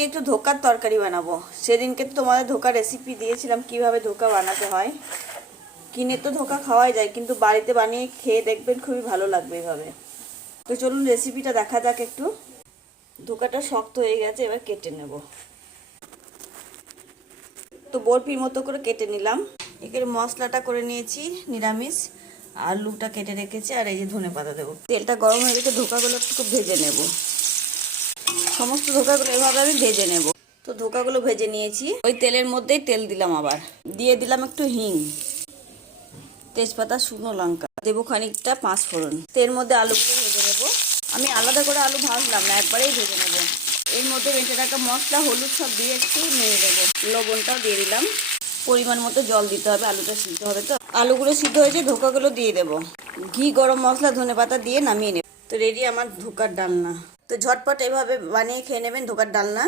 আজকে একটু ধোকার তরকারি বানাবো। সেদিনকে তো তোমাদের ধোকার রেসিপি দিয়েছিলাম কিভাবে ধোকা বানাতে হয়। কিনে তো ধোকা খাওয়াই যায়, কিন্তু বাড়িতে বানিয়ে খেয়ে দেখবেন খুবই ভালো লাগবে এভাবে। তো চলুন রেসিপিটা দেখা যাক একটু। ধোকাটা শক্ত হয়ে গেছে, এবার কেটে নেব। তো বরফির মতো করে কেটে নিলাম। এখানে মশলাটা করে নিয়েছি নিরামিষ, আলুটা কেটে রেখেছি, আর এই যে ধনেপাতা দেবো। তেলটা গরম হয়ে গেছে, ধোকাগুলো একটু ভেজে নেব। সমস্ত ধোকাগুলো এভাবে আমি ভেজে নেব। তো ধোকাগুলো ভেজে নিয়েছি, ওই তেলের মধ্যেই তেল দিলাম, আবার দিয়ে দিলাম একটু হিং, তেজপাতা, শুকনো লঙ্কা, দেবো খানিকটা পাঁচ ফোড়ন। এর মধ্যে আলুগুলো ভেজে নেব। আমি আলাদা করে আলু ভাজলাম না, একবারেই ভেজে নেব। এর মধ্যে বেটে রাখা মশলা, হলুদ সব দিয়ে একটু নিয়ে দেবো। লবণটাও দিয়ে দিলাম। পরিমাণ মতো জল দিতে হবে, আলুটা সিদ্ধ হবে। তো আলুগুলো সিদ্ধ হয়েছে, ধোকাগুলো দিয়ে দেবো। ঘি, গরম মশলা, ধনেপাতা দিয়ে নামিয়ে নেব। তো রেডি আমার ধোকার ডালনা। তো ঝটপট এভাবে বানিয়ে খেয়ে নেবেন ধোকার ডালনা।